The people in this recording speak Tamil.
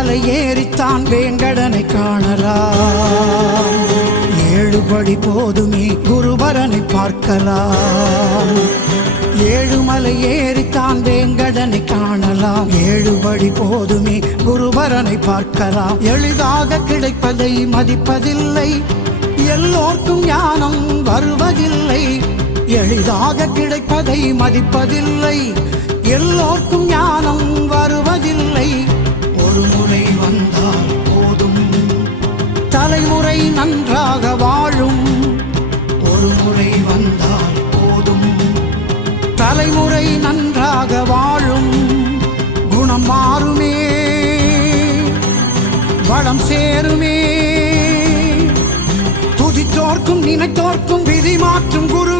மலை ஏறித்தான் வேங்கடனை காணலாம். ஏழுபடி போதுமே குருபரனை பார்க்கலாம். ஏழுமலை ஏறித்தான் வேங்கடனை காணலாம். ஏழுபடி போதுமே குருபரனை பார்க்கலாம். எளிதாக கிடைப்பதை மதிப்பதில்லை. எல்லோர்க்கும் ஞானம் வருவதில்லை. எளிதாக கிடைப்பதை மதிப்பதில்லை. எல்லோர்க்கும் ஞானம் வருவதில்லை. நன்றாக வாழும். ஒரு முறை வந்தால் போதும். தலைமுறை நன்றாக வாழும். குணம் மாறுமே. வளம் சேருமே. துதித்தோர்க்கும் நினைத்தோர்க்கும் விதி மாற்றும் குரு